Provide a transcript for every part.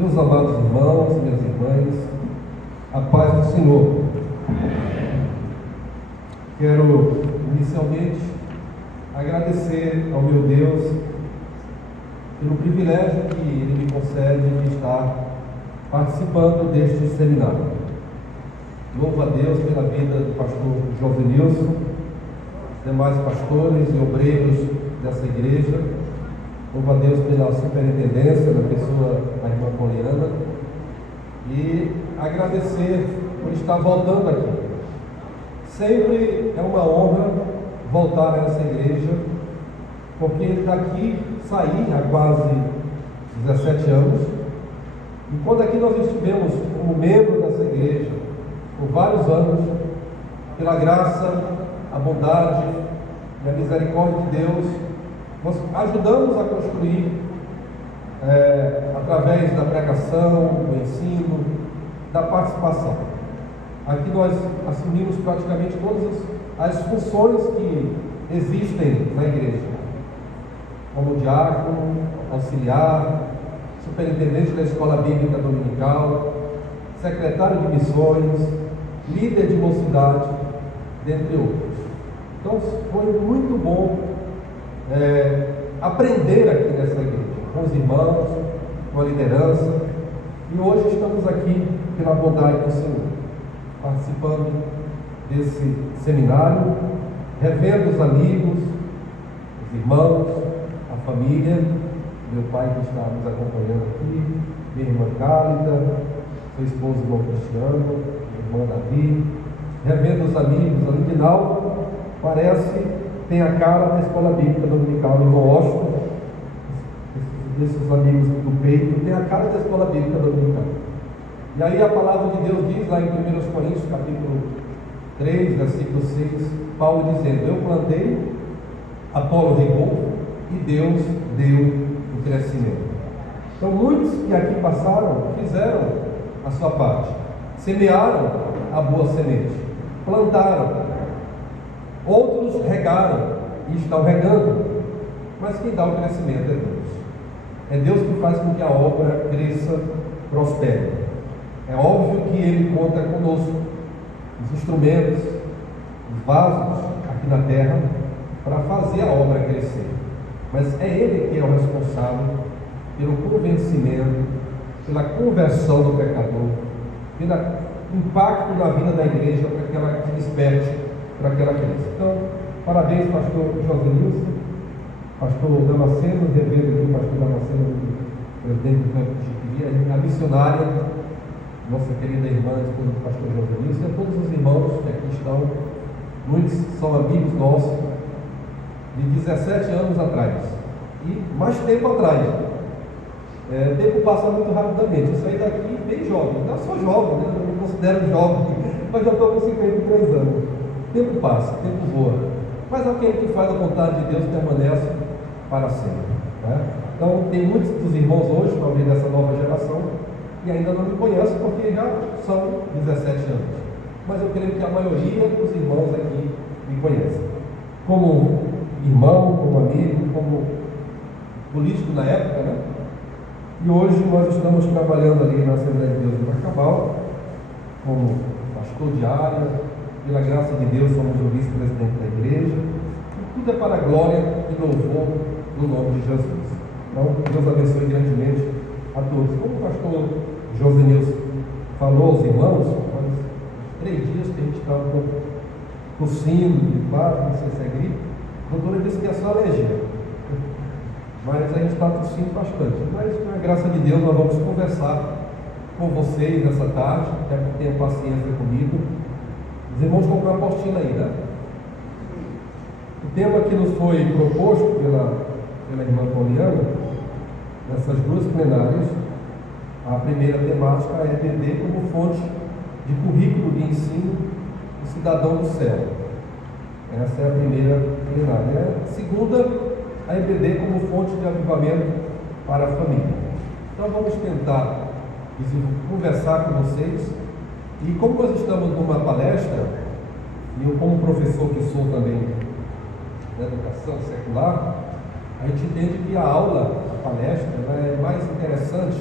Meus amados irmãos, minhas irmãs, a paz do Senhor. Quero inicialmente agradecer ao meu Deus pelo privilégio que Ele me concede de estar participando deste seminário. Louvo a Deus pela vida do pastor Josenilson, demais pastores e obreiros dessa igreja. Louvo a Deus pela superintendência da pessoa da irmã Poliana e agradecer por estar voltando aqui. Sempre é uma honra voltar a essa igreja, porque daqui saí há quase 17 anos, e quando aqui nós estivemos como membro dessa igreja por vários anos, pela graça, a bondade e a misericórdia de Deus, nós ajudamos a construir, através da pregação, do ensino, da participação. Aqui nós assumimos praticamente todas as funções que existem na igreja, como diácono, auxiliar, superintendente da escola bíblica dominical, secretário de missões, líder de mocidade, dentre outros. Então foi muito bom aprender aqui nessa igreja, com os irmãos, com a liderança, e hoje estamos aqui pela bondade do Senhor, participando desse seminário, revendo os amigos, os irmãos, a família, meu pai que está nos acompanhando aqui, minha irmã Cálida, seu esposo irmão Cristiano, minha irmã Davi, revendo os amigos, a Lindinalva parece tem a cara da escola bíblica dominical, o irmão Washington, esses amigos do peito, tem a cara da escola bíblica dominical. E aí a palavra de Deus diz lá em 1 Coríntios, capítulo 3, versículo 6, Paulo dizendo: eu plantei, Apolo regou, e Deus deu o crescimento. Então muitos que aqui passaram, fizeram a sua parte, semearam a boa semente, plantaram, outros regaram e estão regando, mas quem dá o crescimento é Deus. É Deus que faz com que a obra cresça, prospere. É óbvio que Ele conta conosco, os instrumentos, os vasos aqui na terra, para fazer a obra crescer. Mas é Ele que é o responsável pelo convencimento, pela conversão do pecador, pelo impacto na vida da igreja para que ela se desperte, para que ela cresça. Então, parabéns, pastor Josenilson, pastor Damasceno, reverendo aqui o pastor Damasceno, presidente do campo de Chiquiri, a missionária, nossa querida irmã, esposa do pastor Josenilson, e a todos os irmãos que aqui estão. Muitos são amigos nossos de 17 anos atrás e mais tempo atrás. O tempo passa muito rapidamente. Eu saí daqui bem jovem, eu sou jovem, né? Eu não me considero jovem, mas já estou com 53 anos. O tempo passa, o tempo voa, mas aquele que faz a vontade de Deus permanece para sempre, né? Então tem muitos dos irmãos hoje, talvez dessa nova geração, e ainda não me conhecem porque já são 17 anos, mas eu creio que a maioria dos irmãos aqui me conhecem como irmão, como amigo, como político na época, né? E hoje nós estamos trabalhando ali na Assembleia de Deus de Bacabal como pastor de área. Pela graça de Deus, somos o vice-presidente da igreja. E tudo é para a glória e louvor do nome de Jesus. Então, Deus abençoe grandemente a todos. Como o pastor Josenilson falou aos irmãos, faz 3 dias que a gente está tossindo, gripado, não sei se é gripe. A doutora disse que é só alergia, mas a gente está tossindo bastante. Mas, com a graça de Deus, nós vamos conversar com vocês nessa tarde, até que tenham paciência comigo. Os irmãos estão com a apostila aí, né? O tema que nos foi proposto pela irmã Poliana, nessas 2 plenárias, a primeira temática é EBD como fonte de currículo de ensino do cidadão do céu. Essa é a primeira plenária. A segunda, a EBD como fonte de avivamento para a família. Então vamos tentar conversar com vocês. E como nós estamos numa palestra, e eu como professor que sou também da educação secular, a gente entende que a aula, a palestra, é mais interessante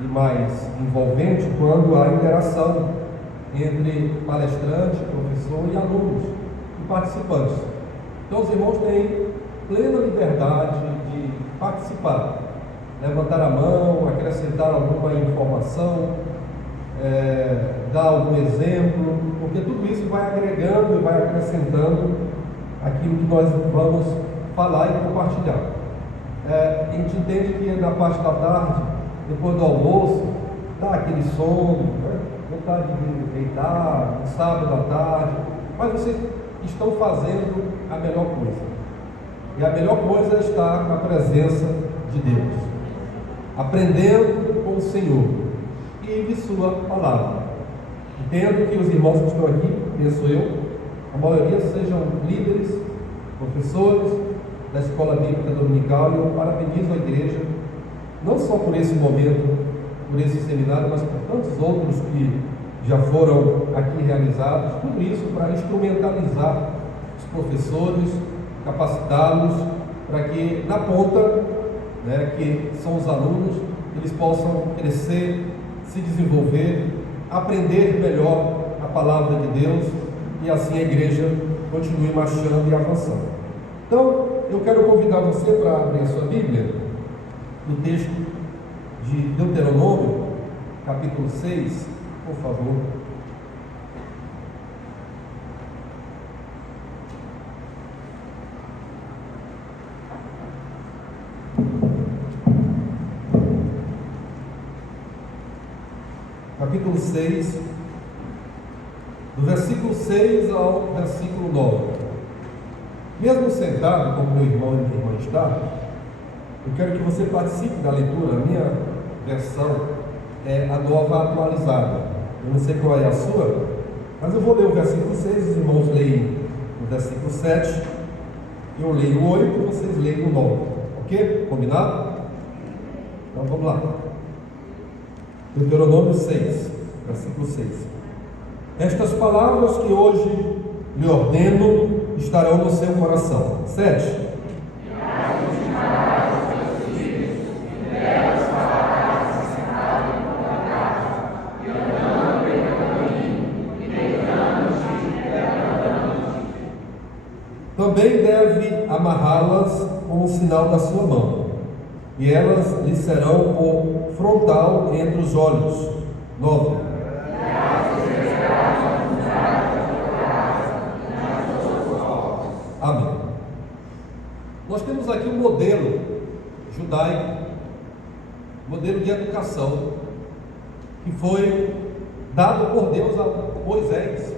e mais envolvente quando há interação entre palestrante, professor e alunos e participantes. Então os irmãos têm plena liberdade de participar, levantar a mão, acrescentar alguma informação, dar algum exemplo, porque tudo isso vai agregando e vai acrescentando aquilo que nós vamos falar e compartilhar. A gente entende que na parte da tarde, depois do almoço, dá aquele sono, vontade de deitar, no sábado à tarde, mas vocês estão fazendo a melhor coisa. E a melhor coisa é estar na presença de Deus, aprendendo com o Senhor e de sua palavra. Entendo que os irmãos que estão aqui, penso eu, a maioria sejam líderes, professores da Escola Bíblica Dominical, e eu parabenizo a igreja, não só por esse momento, por esse seminário, mas por tantos outros que já foram aqui realizados, tudo isso para instrumentalizar os professores, capacitá-los, para que na ponta, que são os alunos, eles possam crescer, se desenvolver, aprender melhor a palavra de Deus, e assim a igreja continue marchando e avançando. Então, eu quero convidar você para abrir a sua Bíblia no texto de Deuteronômio, capítulo 6, por favor. Capítulo 6, do versículo 6 ao versículo 9. Mesmo sentado, como meu irmão e minha irmã está, eu quero que você participe da leitura. A minha versão é a nova atualizada. Eu não sei qual é a sua, mas eu vou ler o versículo 6, os irmãos leem o versículo 7, eu leio o 8, vocês leem o 9. Ok? Combinado? Então vamos lá. Deuteronômio 6, versículo 6. Estas palavras que hoje lhe ordeno estarão no seu coração. 7. Também deve amarrá-las com o sinal da sua mão, e elas lhe serão por frontal entre os olhos. 9. Amém. Nós temos aqui um modelo judaico, modelo de educação, que foi dado por Deus a Moisés,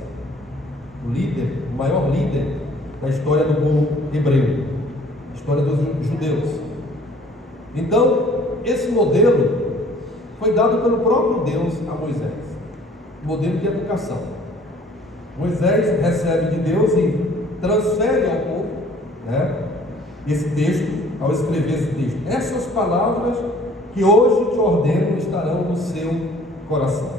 o líder, o maior líder da história do povo hebreu, história dos judeus. Então, esse modelo foi dado pelo próprio Deus a Moisés, modelo de educação. Moisés recebe de Deus e transfere ao povo, esse texto, ao escrever esse texto. Essas palavras que hoje te ordeno estarão no seu coração.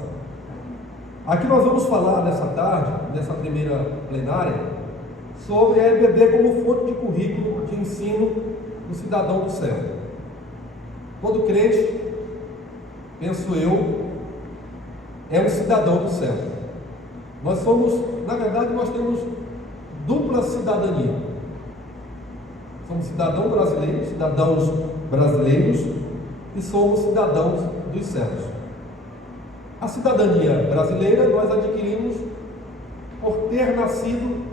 Aqui nós vamos falar nessa tarde, nessa primeira plenária, sobre a EBD como fonte de currículo de ensino do cidadão do céu. Todo crente, penso eu, é um cidadão do céu. Nós somos, na verdade, nós temos dupla cidadania. Somos cidadãos brasileiros e somos cidadãos dos céus. A cidadania brasileira nós adquirimos por ter nascido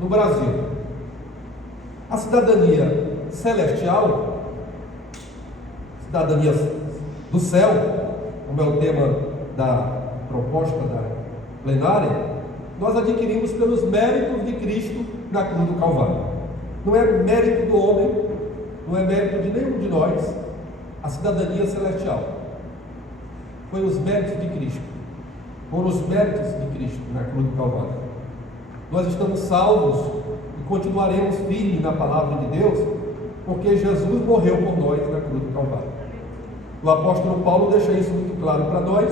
no Brasil. A cidadania celestial, cidadania do céu, como é o tema da proposta da plenária, nós adquirimos pelos méritos de Cristo na cruz do Calvário. Não é mérito do homem, não é mérito de nenhum de nós, a cidadania celestial. Foi os méritos de Cristo, foram os méritos de Cristo na cruz do Calvário. Nós estamos salvos e continuaremos firmes na palavra de Deus, porque Jesus morreu por nós na cruz do Calvário. O apóstolo Paulo deixa isso muito claro para nós,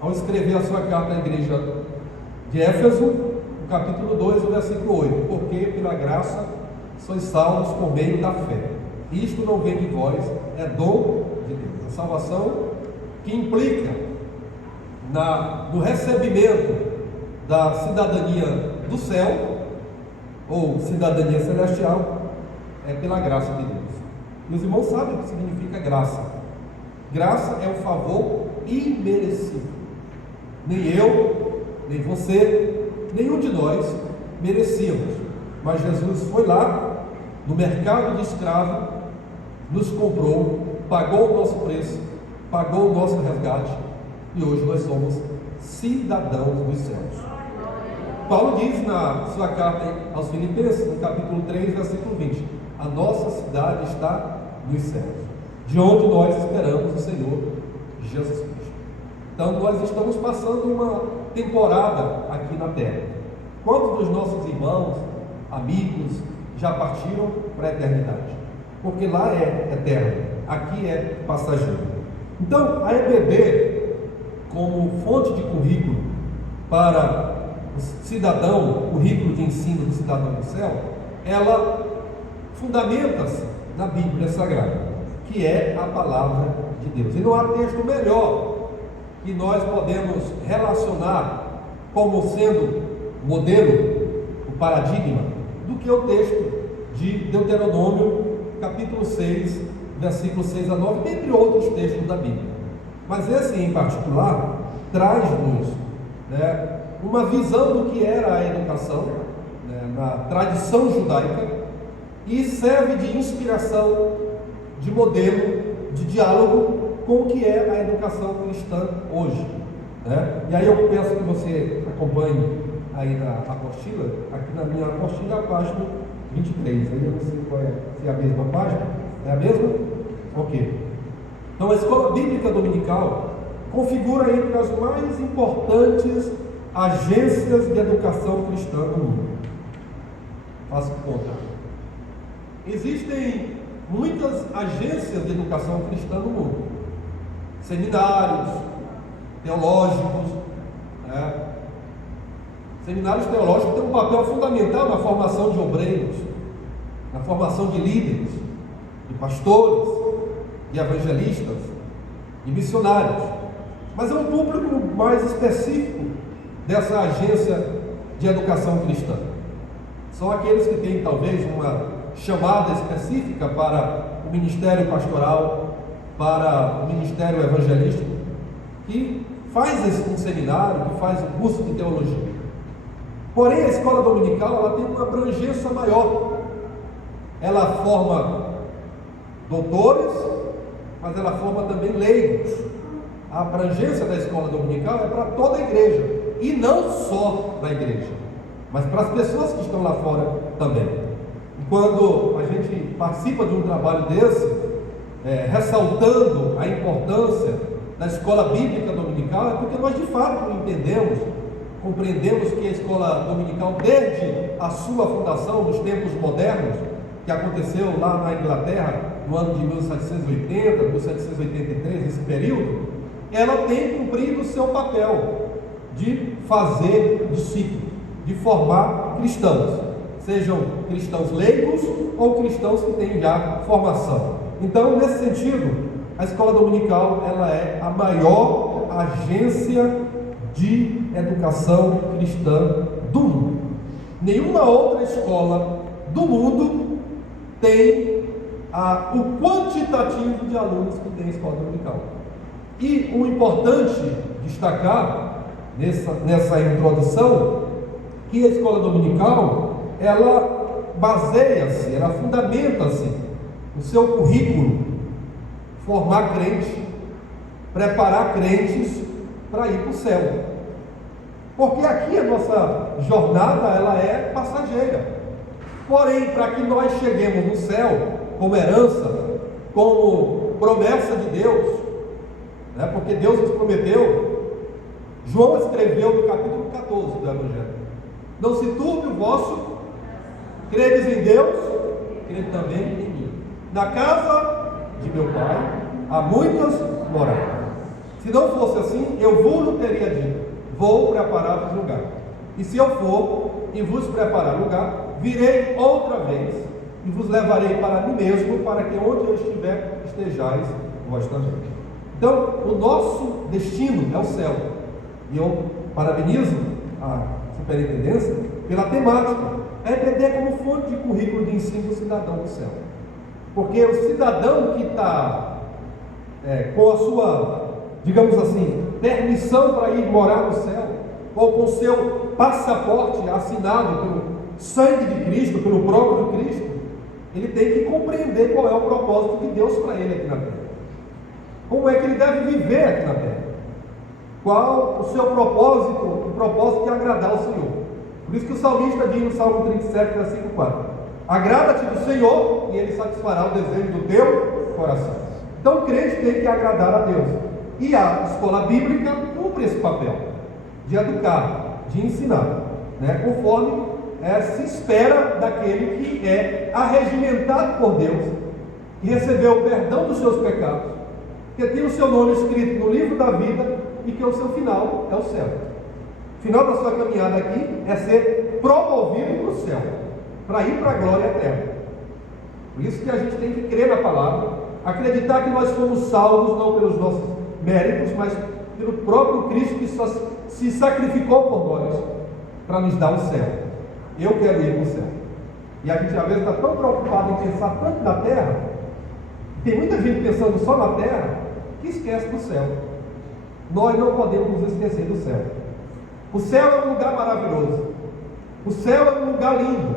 ao escrever a sua carta à igreja de Éfeso, no capítulo 2, o versículo 8. Porque pela graça sois salvos por meio da fé. Isto não vem de vós, é dom de Deus. A salvação que implica no recebimento da cidadania do céu, ou cidadania celestial, é pela graça de Deus. Meus irmãos sabem o que significa graça. Graça é um favor imerecido. Nem eu, nem você, nenhum de nós merecíamos. Mas Jesus foi lá, no mercado de escravo, nos comprou, pagou o nosso preço, pagou o nosso resgate, e hoje nós somos cidadãos dos céus. Paulo diz na sua carta aos Filipenses, no capítulo 3, versículo 20: a nossa cidade está nos céus, de onde nós esperamos o Senhor Jesus Cristo. Então nós estamos passando uma temporada aqui na terra. Quantos dos nossos irmãos, amigos, já partiram para a eternidade? Porque lá é eterno, aqui é passageiro. Então a EBD, como fonte de currículo para o cidadão, o currículo de ensino do cidadão do céu, ela fundamenta-se na Bíblia Sagrada, que é a palavra de Deus. E não há texto melhor que nós podemos relacionar como sendo modelo, o paradigma, do que o texto de Deuteronômio, capítulo 6, versículos 6 a 9, dentre outros textos da Bíblia. Mas esse em particular traz-nos uma visão do que era a educação, na tradição judaica, e serve de inspiração, de modelo, de diálogo com o que é a educação cristã hoje. E aí eu peço que você acompanhe aí na apostila, aqui na minha apostila, a página 23. Aí eu não sei qual é, se é a mesma página. É a mesma? Ok. Então a escola bíblica dominical configura entre as mais importantes agências de educação cristã no mundo. Faço conta. Existem muitas agências de educação cristã no mundo. Seminários teológicos. Seminários teológicos têm um papel fundamental na formação de obreiros, na formação de líderes, de pastores, de evangelistas e missionários. Mas é um público mais específico dessa agência de educação cristã. São aqueles que têm talvez uma chamada específica para o ministério pastoral, para o ministério evangelístico, que faz um seminário, que faz um curso de teologia. Porém, a escola dominical ela tem uma abrangência maior. Ela forma doutores, mas ela forma também leigos. A abrangência da escola dominical é para toda a igreja, e não só da igreja, mas para as pessoas que estão lá fora também. E quando a gente participa de um trabalho desse, ressaltando a importância da escola bíblica dominical, é porque nós de fato entendemos, compreendemos que a escola dominical, desde a sua fundação nos tempos modernos, que aconteceu lá na Inglaterra no ano de 1780, 1783, esse período, ela tem cumprido o seu papel de fazer discípulos, de formar cristãos, sejam cristãos leigos ou cristãos que têm já formação. Então, nesse sentido, a escola dominical ela é a maior agência de educação cristã do mundo. Nenhuma outra escola do mundo tem o quantitativo de alunos que tem a escola dominical. E o importante destacar nessa introdução, que a escola dominical ela baseia-se, ela fundamenta-se no seu currículo, formar crentes, preparar crentes para ir para o céu. Porque aqui a nossa jornada ela é passageira. Porém, para que nós cheguemos no céu como herança, como promessa de Deus, porque Deus nos prometeu, João escreveu no capítulo 14 do Evangelho: não se turbe o vosso, credes em Deus, crede também em mim. Na casa de meu pai há muitas moradas. Se não fosse assim, eu vos teria dito: vou preparar-vos lugar. E se eu for e vos preparar lugar, virei outra vez e vos levarei para mim mesmo, para que onde eu estiver, estejais vós também. Então, o nosso destino é o céu. E eu parabenizo a superintendência pela temática. A EBD é como fonte de currículo de ensino do cidadão do céu. Porque o cidadão que está com a sua, digamos assim, permissão para ir morar no céu, ou com seu passaporte assinado pelo sangue de Cristo, pelo próprio Cristo, ele tem que compreender qual é o propósito de Deus para ele aqui na terra. Como é que ele deve viver aqui na terra? Qual o seu propósito, o propósito de agradar ao Senhor. Por isso que o salmista diz no Salmo 37, versículo 4: agrada-te do Senhor e Ele satisfará o desejo do teu coração. Então o crente tem que agradar a Deus. E a escola bíblica cumpre esse papel de educar, de ensinar, conforme se espera daquele que é arregimentado por Deus, que recebeu o perdão dos seus pecados, que tem o seu nome escrito no livro da vida e que o seu final é o céu. O final da sua caminhada aqui é ser promovido para o céu, para ir para a glória eterna. Por isso que a gente tem que crer na palavra, acreditar que nós fomos salvos não pelos nossos méritos, mas pelo próprio Cristo que se sacrificou por nós para nos dar o céu. Eu quero ir para o céu. E a gente às vezes está tão preocupado em pensar tanto na terra, tem muita gente pensando só na terra, que esquece do céu. Nós não podemos nos esquecer do céu. O céu é um lugar maravilhoso. O céu é um lugar lindo.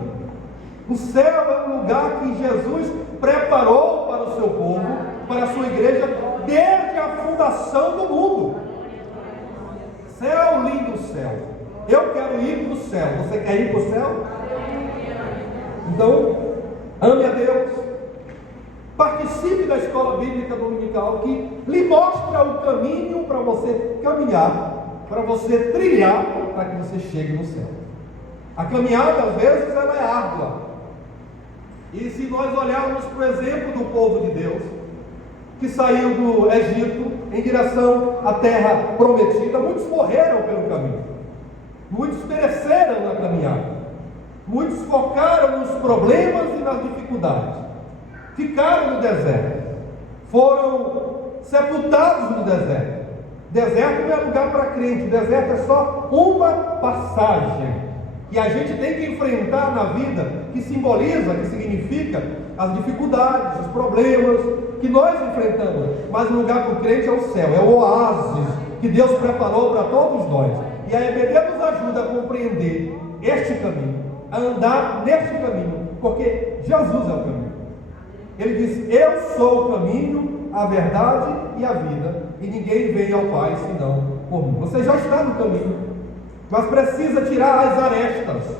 O céu é um lugar que Jesus preparou para o seu povo, para a sua igreja, desde a fundação do mundo. Céu, lindo céu. Eu quero ir para o céu. Você quer ir para o céu? Então, ame a Deus. Participe da escola bíblica dominical que lhe mostra o caminho para você caminhar, para você trilhar, para que você chegue no céu. A caminhada, às vezes, ela é árdua. E se nós olharmos para o exemplo do povo de Deus, que saiu do Egito em direção à terra prometida, muitos morreram pelo caminho, muitos pereceram na caminhada, muitos focaram nos problemas e nas dificuldades, ficaram no deserto, foram sepultados no deserto. Deserto não é lugar para crente, deserto é só uma passagem que a gente tem que enfrentar na vida, que simboliza, que significa as dificuldades, os problemas que nós enfrentamos. Mas o lugar para o crente é o céu, é o oásis que Deus preparou para todos nós. E a EBD nos ajuda a compreender este caminho, a andar neste caminho, porque Jesus é o caminho. Ele diz: eu sou o caminho, a verdade e a vida, e ninguém vem ao Pai senão por mim. Você já está no caminho, mas precisa tirar as arestas,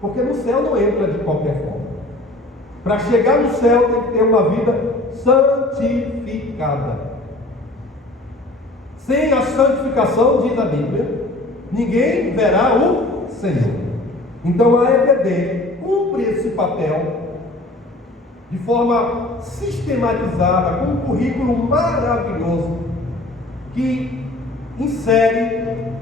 porque no céu não entra de qualquer forma. Para chegar no céu tem que ter uma vida santificada. Sem a santificação, diz a Bíblia, ninguém verá o Senhor. Então a EBD cumpre esse papel de forma sistematizada, com um currículo maravilhoso, que insere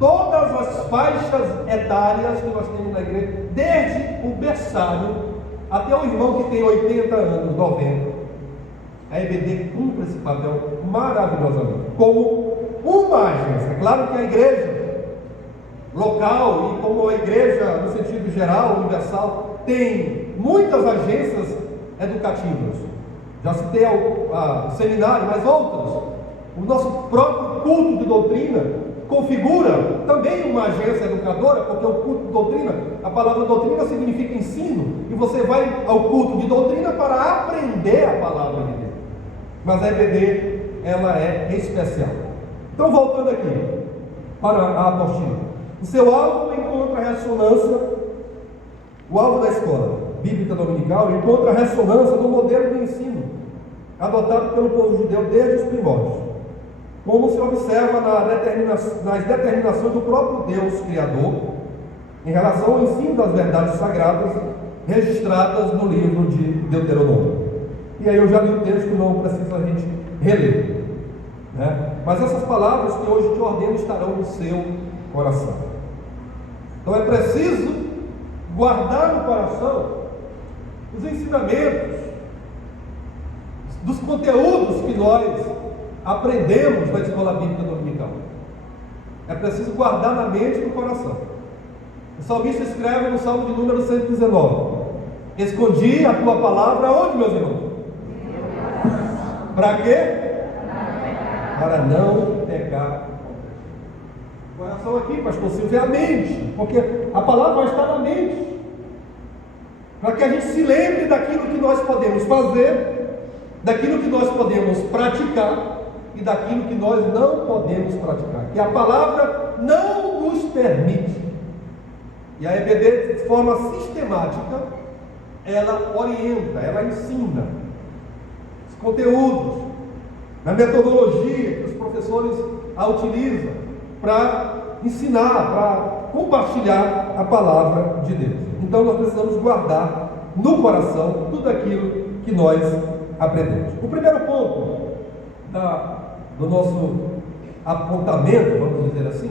todas as faixas etárias que nós temos na igreja, desde o berçário até o irmão que tem 80 anos, 90. A EBD cumpre esse papel maravilhosamente, como uma agência. É claro que a igreja local, e como a igreja no sentido geral, universal, tem muitas agências educativas. Já citei o seminário, mas outras. O nosso próprio culto de doutrina configura também uma agência educadora, porque o culto de doutrina, a palavra doutrina significa ensino, e você vai ao culto de doutrina para aprender a palavra de Deus. Mas a EBD, ela é especial. Então, voltando aqui para a apostila, o seu alvo encontra ressonância, o alvo da escola bíblica dominical encontra ressonância no modelo de ensino adotado pelo povo judeu desde os primórdios, como se observa nas determinações do próprio Deus Criador em relação ao ensino das verdades sagradas registradas no livro de Deuteronômio. E aí eu já li o texto, não precisa a gente reler, mas essas palavras que hoje te ordeno estarão no seu coração. Então é preciso guardar no coração os ensinamentos dos conteúdos que nós aprendemos na escola bíblica dominical. É preciso guardar na mente e no coração. O salmista escreve no Salmo de número 119: escondi a tua palavra onde, meus irmãos? Para quê? Para não pecar. O coração aqui, pastor Silvio, é a mente, porque a palavra vai estar na mente, para que a gente se lembre daquilo que nós podemos fazer, daquilo que nós podemos praticar e daquilo que nós não podemos praticar, que a palavra não nos permite. E a EBD, de forma sistemática, ela orienta, ela ensina os conteúdos, na metodologia que os professores a utilizam para ensinar, para compartilhar a palavra de Deus. Então nós precisamos guardar no coração tudo aquilo que nós aprendemos. O primeiro ponto do nosso apontamento, vamos dizer assim,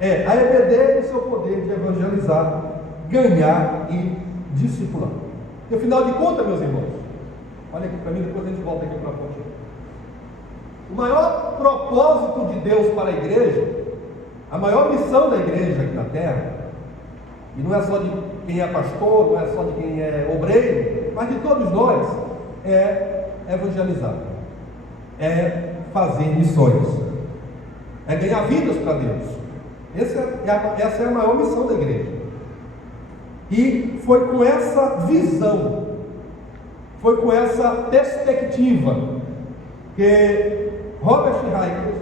é a EBD e o seu poder de evangelizar, ganhar e discipular. E afinal de contas, meus irmãos, olha aqui para mim, depois a gente volta aqui para a fonte. O maior propósito de Deus para a igreja, a maior missão da igreja aqui na terra, e não é só de quem é pastor, não é só de quem é obreiro, mas de todos nós, é evangelizar, é fazer missões, é ganhar vidas para Deus. Essa é a maior missão da igreja. E foi com essa visão, foi com essa perspectiva que Robert Reichert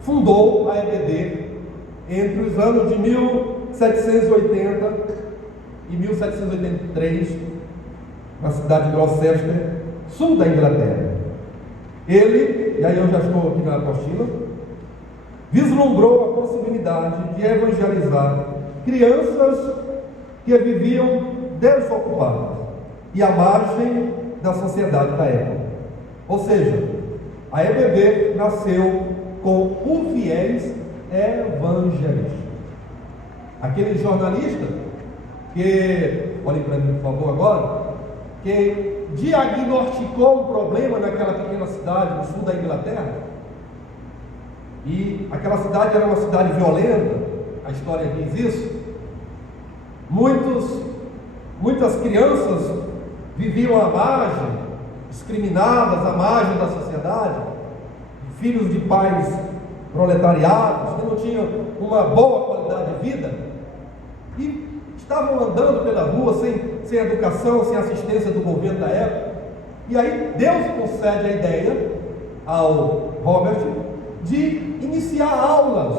fundou a EBD entre os anos de 1780 e 1783, na cidade de Gloucester, sul da Inglaterra. Ele, e aí eu já estou aqui na apostila, vislumbrou a possibilidade de evangelizar crianças que viviam desocupadas e à margem da sociedade da época. Ou seja, a EBD nasceu com o viés evangelístico. Aquele jornalista que, olhem para mim por favor agora, que diagnosticou um problema naquela pequena cidade no sul da Inglaterra, e aquela cidade era uma cidade violenta, a história diz isso. Muitas crianças viviam à margem, discriminadas à margem da sociedade, filhos de pais proletariados, que não tinham uma boa qualidade de vida, e estavam andando pela rua sem educação, sem assistência do governo da época. E aí Deus concede a ideia ao Robert de iniciar aulas,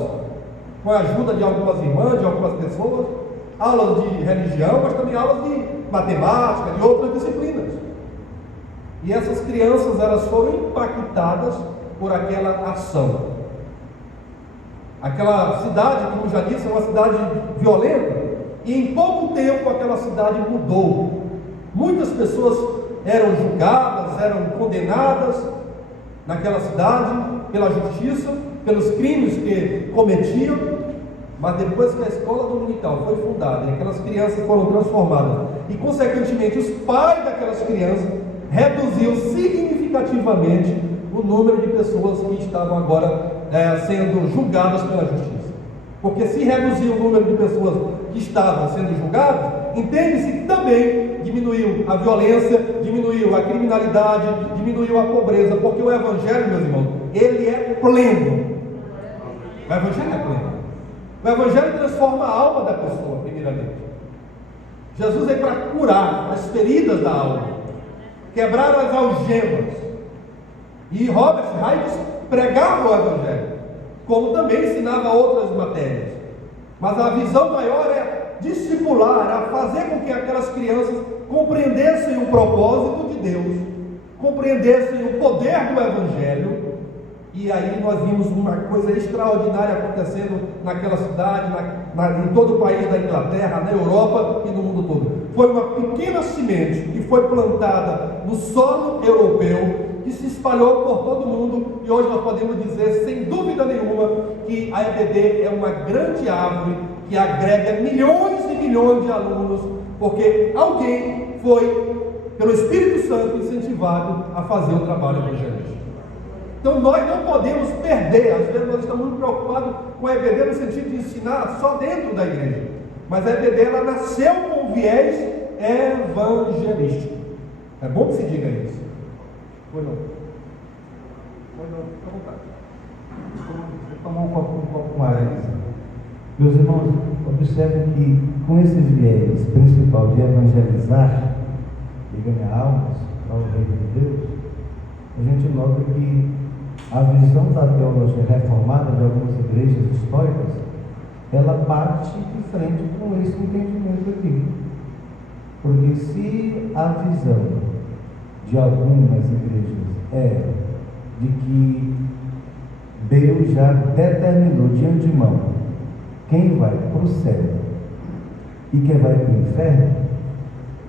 com a ajuda de algumas irmãs, de algumas pessoas, aulas de religião, mas também aulas de matemática, de outras disciplinas. E essas crianças, elas foram impactadas por aquela ação. Aquela cidade, como já disse, é uma cidade violenta, e em pouco tempo aquela cidade mudou. Muitas pessoas eram julgadas, eram condenadas naquela cidade pela justiça, pelos crimes que cometiam, mas depois que a escola dominical foi fundada e aquelas crianças foram transformadas, e consequentemente os pais daquelas crianças, reduziu significativamente o número de pessoas que estavam agora sendo julgadas pela justiça. Porque se reduziu o número de pessoas que estavam sendo julgadas, entende-se que também diminuiu a violência, diminuiu a criminalidade, diminuiu a pobreza, porque o Evangelho, meus irmãos, ele é pleno. O Evangelho é pleno. O Evangelho transforma a alma da pessoa, primeiramente. Jesus veio para curar as feridas da alma, quebrar as algemas. E Robert Reichert pregava o Evangelho, como também ensinava outras matérias. Mas a visão maior é discipular, a fazer com que aquelas crianças compreendessem o propósito de Deus, compreendessem o poder do Evangelho. E aí nós vimos uma coisa extraordinária acontecendo naquela cidade, em todo o país da Inglaterra, na Europa e no mundo todo. Foi uma pequena semente que foi plantada no solo europeu, que se espalhou por todo o mundo, e hoje nós podemos dizer, sem dúvida nenhuma, que a EBD é uma grande árvore que agrega milhões e milhões de alunos, porque alguém foi, pelo Espírito Santo, incentivado a fazer o trabalho evangelístico. Então nós não podemos perder. Às vezes nós estamos muito preocupados com a EBD no sentido de ensinar só dentro da igreja. Mas a EBD ela nasceu com viés evangelístico. É bom que se diga isso. Foi não? Foi não, fica à vontade. Vou tomar um pouco mais. Meus irmãos, observem que com esse viés principal de evangelizar e ganhar almas para o reino de Deus, a gente nota que a visão da teologia reformada de algumas igrejas históricas, ela bate de frente com esse entendimento aqui. Porque se a visão de algumas igrejas é de que Deus já determinou de antemão quem vai para o céu e quem vai para o inferno,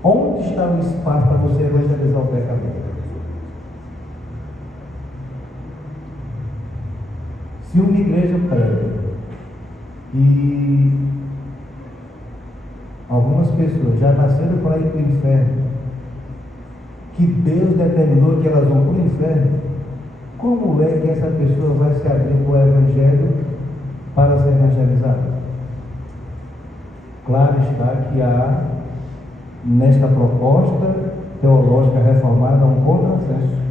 onde está o espaço para você evangelizar o pecador? Se uma igreja prega e algumas pessoas já nasceram para ir para o inferno, que Deus determinou que elas vão para o inferno, como é que essa pessoa vai se abrir para o Evangelho para ser evangelizada? Claro está que há, nesta proposta teológica reformada, um contrassenso.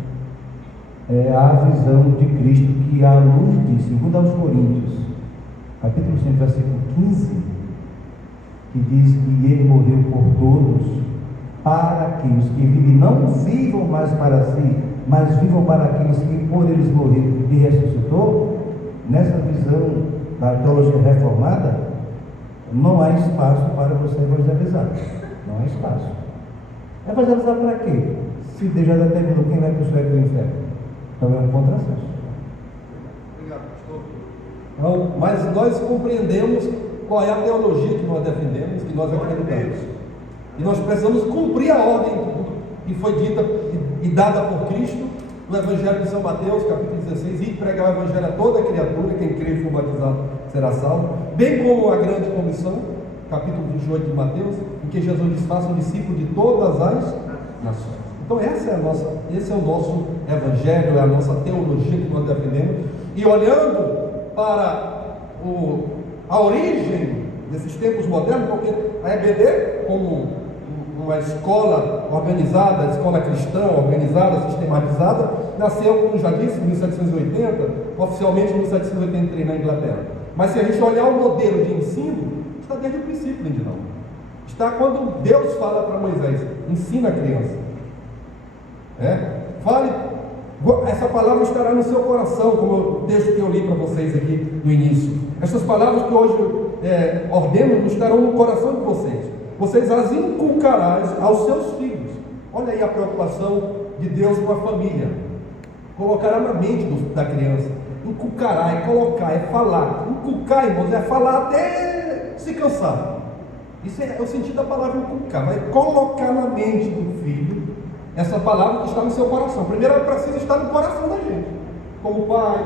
É a visão de Cristo que, à luz de 2 aos Coríntios, capítulo 5, versículo 15, que diz que ele morreu por todos, para que os que vivem não vivam mais para si, mas vivam para aqueles que por eles morreu e ressuscitou. Nessa visão da teologia reformada, não há espaço para você evangelizar. Não há espaço. Evangelizar para quê? Se Deus já determinou quem vai para o céu e para o inferno. Então é um contrassenso. Obrigado, pastor. Então, mas nós compreendemos qual é a teologia que nós defendemos, que nós acreditamos. E nós precisamos cumprir a ordem que foi dita e dada por Cristo no Evangelho de São Mateus, capítulo 16, e pregar o Evangelho a toda criatura, quem crê e for batizado será salvo, bem como a grande comissão, capítulo 28 de Mateus, em que Jesus diz: faça um discípulo de todas as nações. Então esse é o nosso Evangelho, é a nossa teologia que nós defendemos, e olhando para a origem desses tempos modernos, porque a EBD, como uma escola organizada, escola cristã organizada, sistematizada, nasceu, como já disse, em 1780, oficialmente em 1783 na Inglaterra. Mas se a gente olhar o modelo de ensino, está desde o princípio, não. Está quando Deus fala para Moisés: ensina a criança. Fale, essa palavra estará no seu coração, como o texto que eu li para vocês aqui no início. Essas palavras que hoje ordeno estarão no coração de vocês. Vocês as inculcarás aos seus filhos. Olha aí a preocupação de Deus com a família. Colocará na mente da criança. Inculcará, é colocar, é falar. Inculcar, irmãos, é falar até se cansar. Isso é o sentido da palavra inculcar. Vai colocar na mente do filho essa palavra que está no seu coração. Primeiro ela precisa estar no coração da gente. Como pai,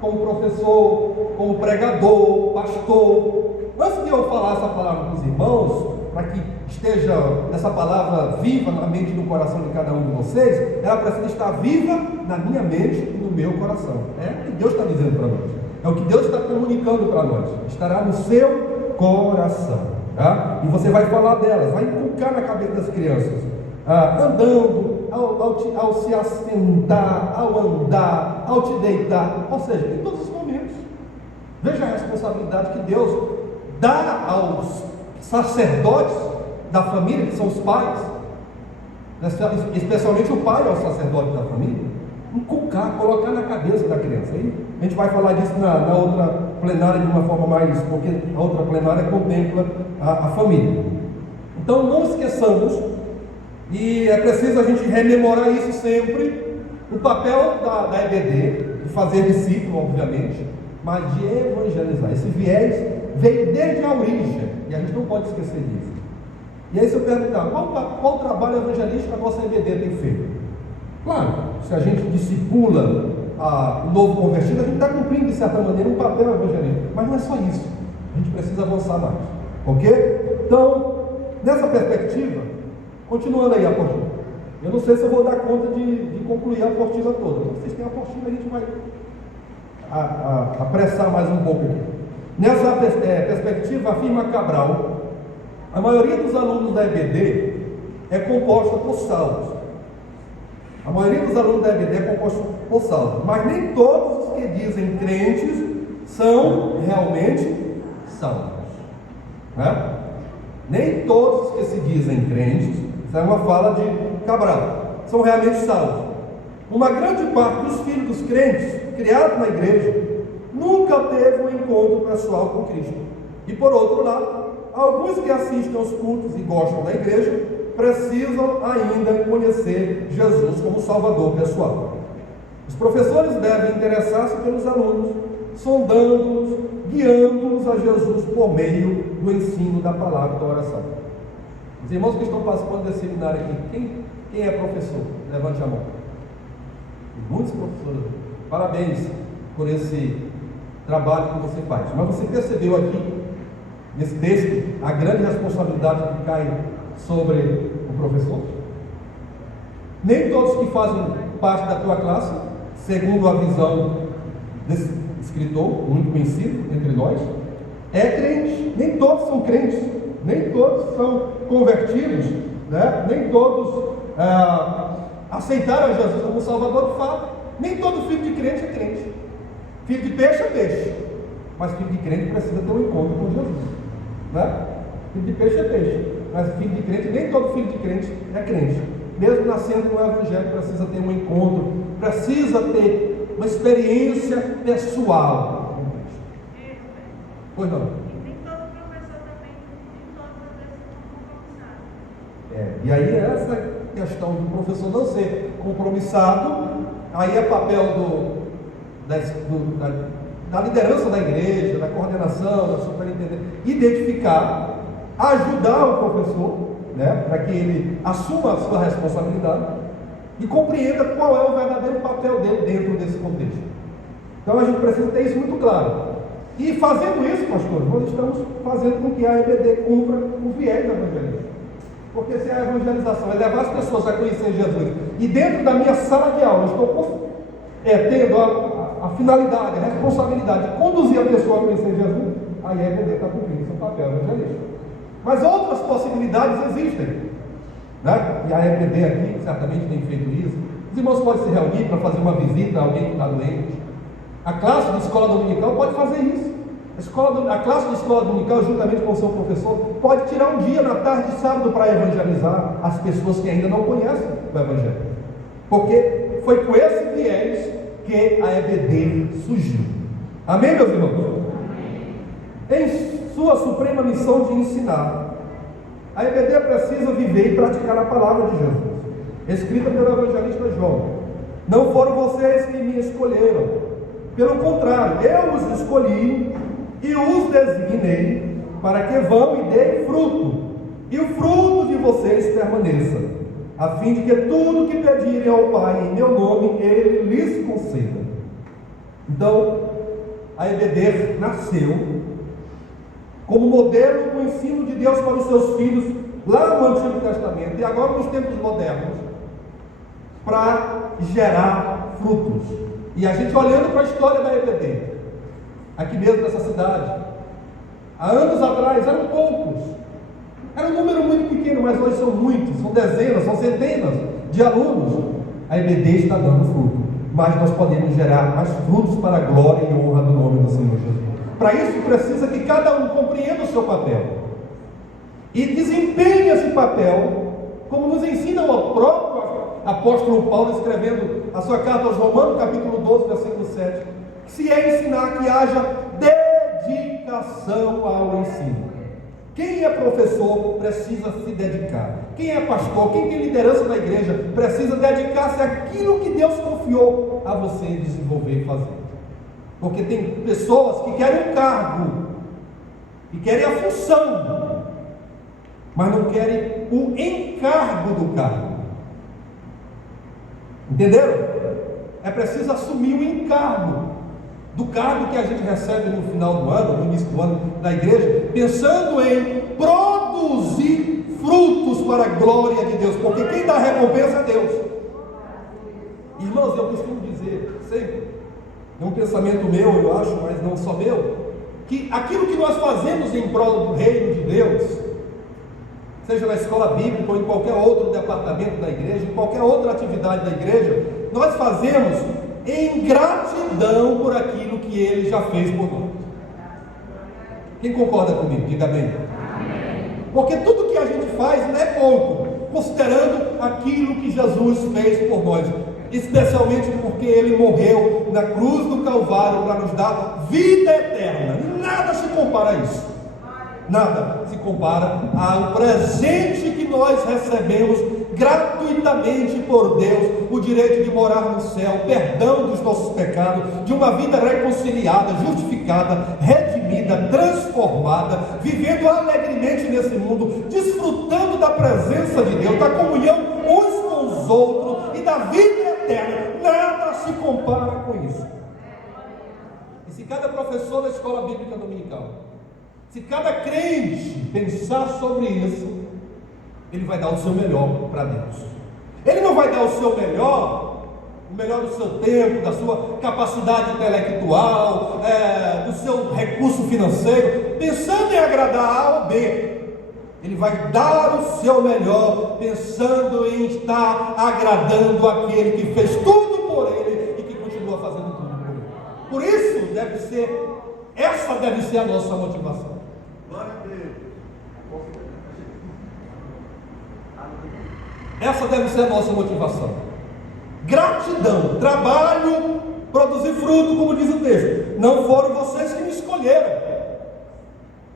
como professor, como pregador, pastor. Antes de eu falar essa palavra para os irmãos, para que esteja essa palavra viva na mente e no coração de cada um de vocês, ela precisa estar viva na minha mente e no meu coração. É o que Deus está dizendo para nós. É o que Deus está comunicando para nós. Estará no seu coração. Tá? E você vai falar delas, vai inculcar na cabeça das crianças. Andando, ao se assentar, ao andar, ao te deitar, ou seja, em todos os momentos. Veja a responsabilidade que Deus dá aos sacerdotes da família, que são os pais, especialmente o pai é o sacerdote da família, inculcar, colocar na cabeça da criança. Aí a gente vai falar disso na outra plenária de uma forma mais, porque a outra plenária contempla a família. Então não esqueçamos, e é preciso a gente rememorar isso sempre, o papel da EBD, de fazer discípulo, obviamente, mas de evangelizar. Esse viés veio desde a origem, e a gente não pode esquecer disso. E aí se eu perguntar, qual trabalho evangelístico a nossa EBD tem feito? Claro, se a gente discipula o novo convertido, a gente está cumprindo de certa maneira um papel evangelístico, mas não é só isso, a gente precisa avançar mais, ok? Então, nessa perspectiva, continuando aí, apóstolo, Eu não sei se eu vou dar conta de concluir a apostila toda. Então, vocês têm a apostila, a gente vai apressar mais um pouco aqui. Nessa perspectiva, afirma Cabral, a maioria dos alunos da EBD é composta por salvos. A maioria dos alunos da EBD é composta por salvos, mas nem todos os que dizem crentes são realmente salvos. Né? Nem todos os que se dizem crentes, isso é uma fala de Cabral, são realmente salvos. Uma grande parte dos filhos dos crentes, criados na igreja, nunca teve um encontro pessoal com Cristo. E por outro lado, alguns que assistem aos cultos e gostam da igreja, precisam ainda conhecer Jesus como Salvador pessoal. Os professores devem interessar-se pelos alunos, sondando-os, guiando-os a Jesus por meio do ensino da palavra e da oração. Os irmãos que estão participando desse seminário aqui, quem é professor? Levante a mão. Muitos professores. Parabéns por esse trabalho que você faz. Mas você percebeu aqui, nesse texto, a grande responsabilidade que cai sobre o professor? Nem todos que fazem parte da tua classe, segundo a visão desse escritor, muito conhecido entre nós, é crente. Nem todos são crentes, nem todos são convertidos, né? Nem todos aceitaram Jesus como Salvador de fato. Nem todo filho de crente é crente. Filho de peixe é peixe, mas filho de crente precisa ter um encontro com Jesus, né? Filho de peixe é peixe, mas filho de crente, nem todo filho de crente é crente. Mesmo nascendo no Evangelho, precisa ter um encontro, precisa ter uma experiência pessoal com Cristo. Pois não? E nem todo professor também, nem todas as vezes são compromissado. E aí essa questão do professor não ser compromissado, aí é papel da liderança da igreja, da coordenação, da superintendência, identificar, ajudar o professor, né, para que ele assuma a sua responsabilidade e compreenda qual é o verdadeiro papel dele dentro desse contexto. Então a gente precisa ter isso muito claro. E fazendo isso, pastor, nós estamos fazendo com que a EBD cumpra o viés da evangelização. Porque se a evangelização é levar as pessoas a conhecer Jesus, e dentro da minha sala de aula eu estou tendo a finalidade, a responsabilidade de conduzir a pessoa a conhecer Jesus, aí a EBD está cumprindo seu papel evangelista. Mas outras possibilidades existem, né? E a EBD aqui certamente tem feito isso. Os irmãos podem se reunir para fazer uma visita a alguém que está doente. A classe de escola dominical pode fazer isso. A classe de escola dominical, juntamente com o seu professor, pode tirar um dia na tarde de sábado para evangelizar as pessoas que ainda não conhecem o Evangelho. Porque foi com esse viés que a EBD surgiu. Amém, meus irmãos? Amém. Em sua suprema missão de ensinar, a EBD precisa viver e praticar a palavra de Jesus, escrita pelo evangelista João. Não foram vocês que me escolheram, pelo contrário, eu os escolhi e os designei para que vão e deem fruto, e o fruto de vocês permaneça, a fim de que tudo que pedirem ao Pai em meu nome, Ele lhes conceda. Então, a EBD nasceu como modelo do ensino de Deus para os seus filhos, lá no Antigo Testamento, e agora nos tempos modernos, para gerar frutos. E a gente olhando para a história da EBD, aqui mesmo nessa cidade, há anos atrás eram poucos, era um número muito pequeno, mas hoje são muitos, são dezenas, são centenas de alunos. A EBD está dando fruto, mas nós podemos gerar mais frutos para a glória e honra do nome do Senhor Jesus. Para isso precisa que cada um compreenda o seu papel e desempenhe esse papel, como nos ensina o próprio apóstolo Paulo, escrevendo a sua carta aos Romanos, capítulo 12, versículo 7, que se é ensinar que haja dedicação ao ensino. Quem é professor precisa se dedicar. Quem é pastor, quem tem liderança na igreja, precisa dedicar-se àquilo que Deus confiou a você desenvolver e fazer. Porque tem pessoas que querem o cargo e querem a função, mas não querem o encargo do cargo. Entenderam? É preciso assumir o encargo do cargo que a gente recebe no final do ano, no início do ano da igreja, pensando em produzir frutos frutos para a glória de Deus, porque quem dá a recompensa é Deus. Irmãos, eu costumo dizer sempre, é um pensamento meu, eu acho, mas não só meu, que aquilo que nós fazemos em prol do reino de Deus, seja na escola bíblica ou em qualquer outro departamento da igreja, em qualquer outra atividade da igreja, nós fazemos em gratidão por aquilo que Ele já fez por nós. Quem concorda comigo? Diga bem. Porque tudo que a gente faz não é pouco, considerando aquilo que Jesus fez por nós, especialmente porque Ele morreu na cruz do Calvário para nos dar vida eterna. Nada se compara a isso. Nada se compara ao presente que nós recebemos gratuitamente por Deus, o direito de morar no céu, perdão dos nossos pecados, de uma vida reconciliada, justificada, redimida, transformada, vivendo alegremente nesse mundo, desfrutando da presença de Deus, da comunhão uns com os outros e da vida eterna. Nada se compara com isso. E se cada professor da escola bíblica dominical, se cada crente pensar sobre isso, ele vai dar o seu melhor para Deus. Ele não vai dar o seu melhor, o melhor do seu tempo, da sua capacidade intelectual, do seu recurso financeiro, pensando em agradar A ou B. Ele vai dar o seu melhor, pensando em estar agradando aquele que fez tudo por ele e que continua fazendo tudo por ele. Por isso, essa deve ser a nossa motivação. Essa deve ser a nossa motivação. Gratidão, trabalho, produzir fruto, como diz o texto. Não foram vocês que me escolheram.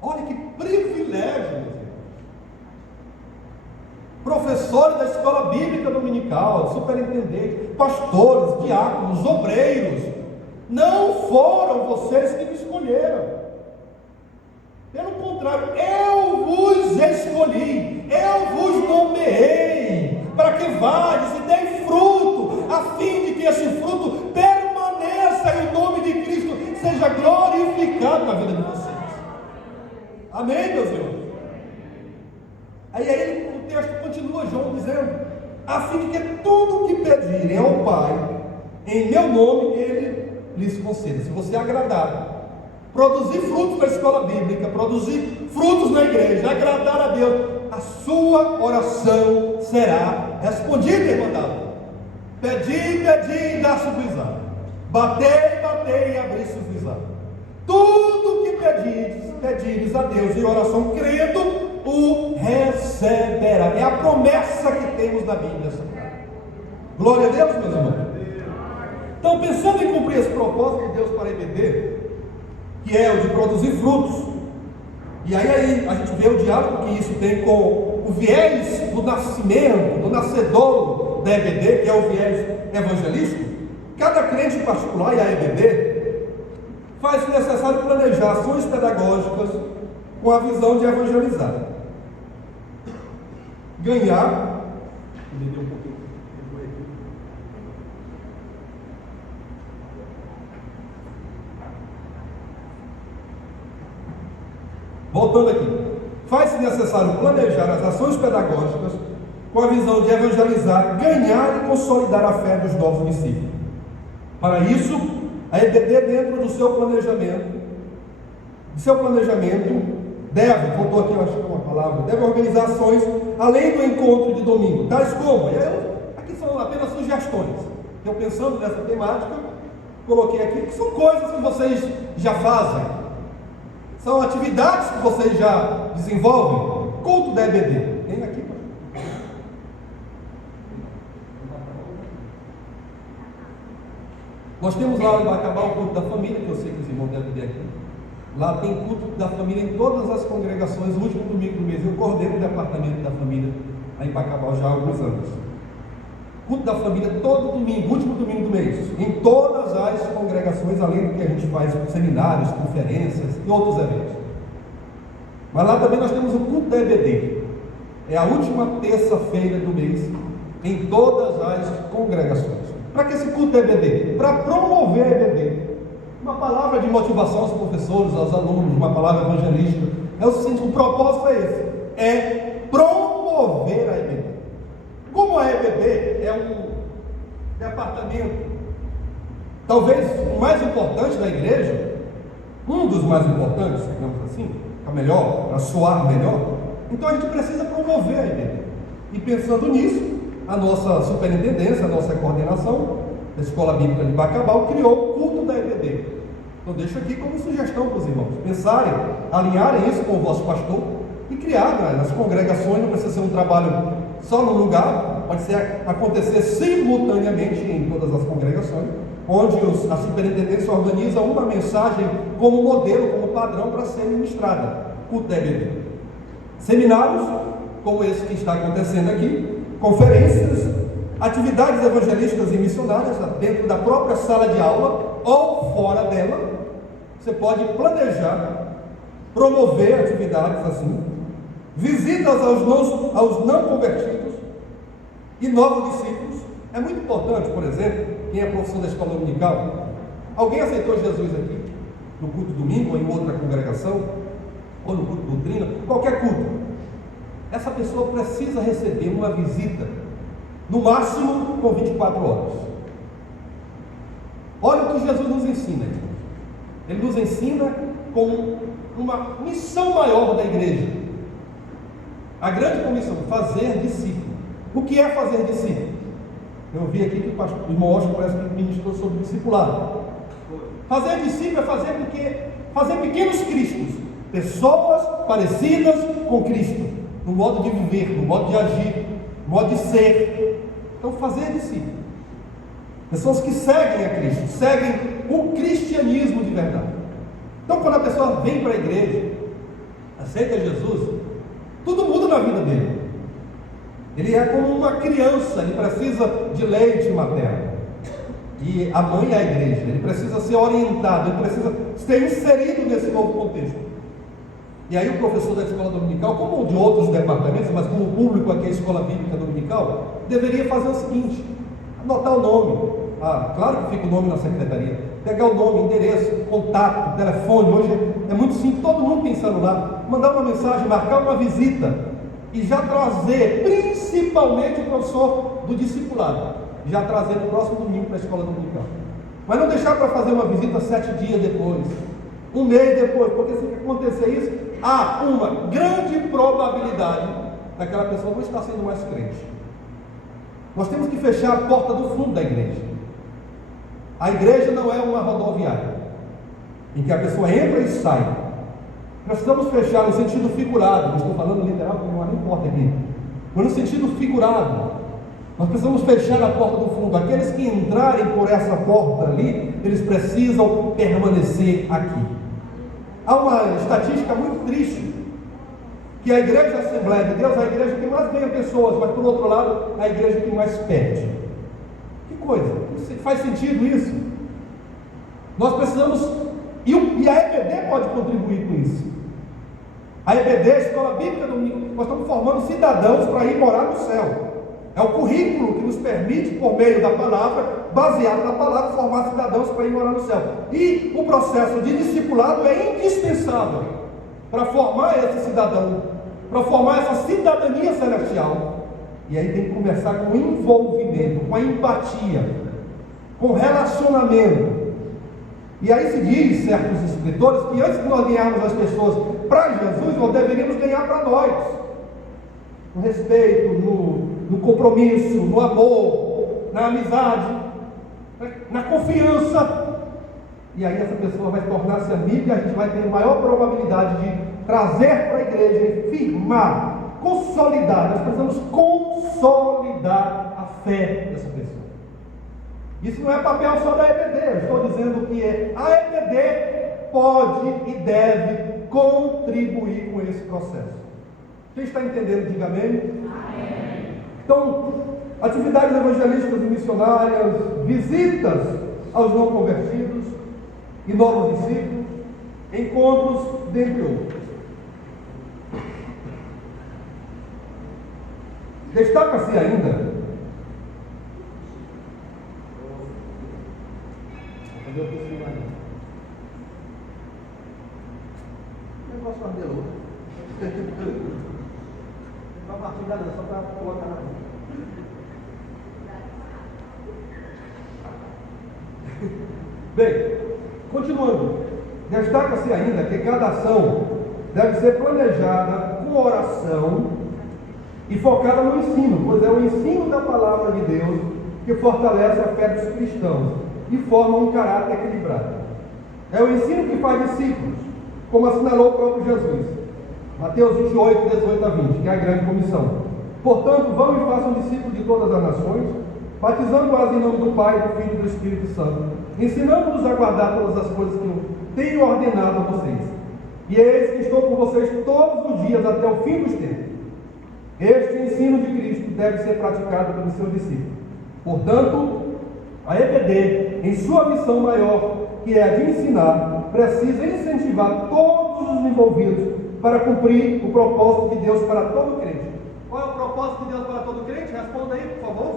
Olha que privilégio, meus irmãos. Professores da escola bíblica dominical, superintendentes, pastores, diáconos, obreiros. Não foram vocês que me escolheram. Pelo contrário, eu vos escolhi, eu vos nomeei, para que vades e deem fruto, a fim de que esse fruto permaneça e o nome de Cristo seja glorificado na vida de vocês. Amém, meus irmãos? Aí o texto continua, João dizendo, a fim de que tudo que pedirem ao Pai, em meu nome, Ele lhes conceda. Se você agradar, produzir frutos na escola bíblica, produzir frutos na igreja, agradar a Deus, a sua oração será respondida, irmão. Pedi, pedi e dá-se-vos-á. Batei, batei e abri-se-vos-á. Tudo que pedires a Deus em oração crendo, o receberá. É a promessa que temos na Bíblia. Glória a Deus, meus irmãos. Então, pensando em cumprir esse propósito de Deus para a EBD, que é o de produzir frutos, e aí a gente vê o diálogo que isso tem com o viés do nascimento, do nascedouro da EBD, que é o viés evangelístico. Cada crente em particular, e a EBD, faz necessário planejar ações pedagógicas com a visão de evangelizar, ganhar, voltando aqui, faz-se necessário planejar as ações pedagógicas com a visão de evangelizar, ganhar e consolidar a fé dos novos discípulos. Para isso, a EBD, dentro do seu planejamento, deve, voltou aqui, eu acho que é uma palavra, deve organizar ações além do encontro de domingo, tais como, aqui são apenas sugestões, eu pensando nessa temática, coloquei aqui, que são coisas que vocês já fazem, são atividades que vocês já desenvolvem. Culto da EBD, tem aqui. Nós temos lá, vai acabar o culto da família, que eu sei que os irmãos devem ver aqui. Lá tem culto da família em todas as congregações, no último domingo do mês. Eu coordeno o departamento da família aí em Pacabal já há alguns anos. Culto da família todo domingo, último domingo do mês, em todas as congregações, além do que a gente faz seminários, conferências e outros eventos. Mas lá também nós temos o culto da EBD. É a última terça-feira do mês, em todas as congregações. Para que esse culto da EBD? Para promover a EBD. Uma palavra de motivação aos professores, aos alunos, uma palavra evangelística. É o seguinte, o propósito é esse: é promover promover a EBD. Como a EBD é um departamento, talvez o mais importante da igreja, um dos mais importantes, digamos assim, para melhor, para soar melhor, então a gente precisa promover a EBD. E pensando nisso, a nossa superintendência, a nossa coordenação da Escola Bíblica de Bacabal criou o culto da EBD. Então deixo aqui como sugestão para os irmãos pensarem, alinharem isso com o vosso pastor e criar nas congregações. Não precisa ser um trabalho só no lugar, pode acontecer simultaneamente em todas as congregações, onde a superintendência organiza uma mensagem como modelo, como padrão para ser ministrada, culto da EBD. Seminários como esse que está acontecendo aqui, conferências, atividades evangelísticas e missionárias dentro da própria sala de aula ou fora dela. Você pode planejar, promover atividades assim, visitas aos não convertidos e novos discípulos. É muito importante, por exemplo, quem é professor da escola dominical, alguém aceitou Jesus aqui, no culto domingo, ou em outra congregação, ou no culto doutrina, qualquer culto. Essa pessoa precisa receber uma visita, no máximo com 24 horas. Olha o que Jesus nos ensina, irmãos. Ele nos ensina com uma missão maior da igreja. A grande comissão, fazer discípulo. O que é fazer discípulo? Eu vi aqui que o irmão Oscar parece que ministrou sobre discipulado. Fazer discípulo é fazer pequenos cristos, pessoas parecidas com Cristo, no modo de viver, no modo de agir, no modo de ser. Então, fazer discípulo. Pessoas que seguem a Cristo, seguem o cristianismo de verdade. Então, quando a pessoa vem para a igreja, aceita Jesus, tudo muda na vida dele. Ele é como uma criança, ele precisa de leite materno. E a mãe é a igreja, ele precisa ser orientado, ele precisa ser inserido nesse novo contexto. E aí o professor da escola dominical, como de outros departamentos, mas como o público aqui, a escola bíblica dominical, deveria fazer o seguinte: anotar o nome. Claro que fica o nome na secretaria, pegar o nome, endereço, contato, telefone. Hoje é muito simples, todo mundo tem celular. Mandar uma mensagem, marcar uma visita e já trazer, principalmente o professor do discipulado, já trazer no próximo domingo para a escola dominical. Mas não deixar para fazer uma visita 7 dias depois, um mês depois, porque se acontecer isso, há uma grande probabilidade daquela pessoa não estar sendo mais crente. Nós temos que fechar a porta do fundo da igreja. A igreja não é uma rodoviária em que a pessoa entra e sai. Precisamos fechar no sentido figurado. Não estou falando literal, porque não importa aqui, mas no sentido figurado. Nós precisamos fechar a porta do fundo. Aqueles que entrarem por essa porta ali, eles precisam permanecer aqui. Há uma estatística muito triste, que a igreja Assembleia de Deus é a igreja que mais ganha pessoas, mas por outro lado, é a igreja que mais perde. Que coisa, faz sentido isso? Nós precisamos, e a EBD pode contribuir com isso. A EBD, a Escola Bíblica Dominical, nós estamos formando cidadãos para ir morar no céu. É o currículo que nos permite, por meio da palavra, baseado na palavra, formar cidadãos para ir morar no céu. E o processo de discipulado é indispensável para formar esse cidadão, para formar essa cidadania celestial. E aí tem que começar com envolvimento, com a empatia, com relacionamento. E aí se diz, certos escritores, que antes de nós ganharmos as pessoas para Jesus, nós deveríamos ganhar para nós. No respeito, no compromisso, no amor, na amizade, na confiança. E aí essa pessoa vai tornar-se amiga e a gente vai ter maior probabilidade de trazer para a igreja e firmar, consolidar. Nós precisamos consolidar a fé dessa pessoa. Isso não é papel só da EBD, eu estou dizendo que a EBD pode e deve contribuir com esse processo. Quem está entendendo, diga amém. Amém. Então, atividades evangelísticas e missionárias, visitas aos não convertidos e novos discípulos, encontros, dentre outros. Destaca-se ainda o negócio ardelou. Não vai partilhar, não, só para colocar na mão. Bem, continuando, destaca-se ainda que cada ação deve ser planejada com oração e focada no ensino, pois é o ensino da palavra de Deus que fortalece a fé dos cristãos e forma um caráter equilibrado. É o ensino que faz discípulos, como assinalou o próprio Jesus. Mateus 28, 18 a 20, que é a grande comissão. Portanto, vão e façam discípulos de todas as nações, batizando-as em nome do Pai, do Filho e do Espírito Santo, ensinando-os a guardar todas as coisas que eu tenho ordenado a vocês. E eis que estou com vocês todos os dias até o fim dos tempos. Este ensino de Cristo deve ser praticado pelos seus discípulos. Portanto, a EBD, em sua missão maior, que é a de ensinar, precisa incentivar todos os envolvidos para cumprir o propósito de Deus para todo crente. Qual é o propósito de Deus para todo crente? Responda aí, por favor.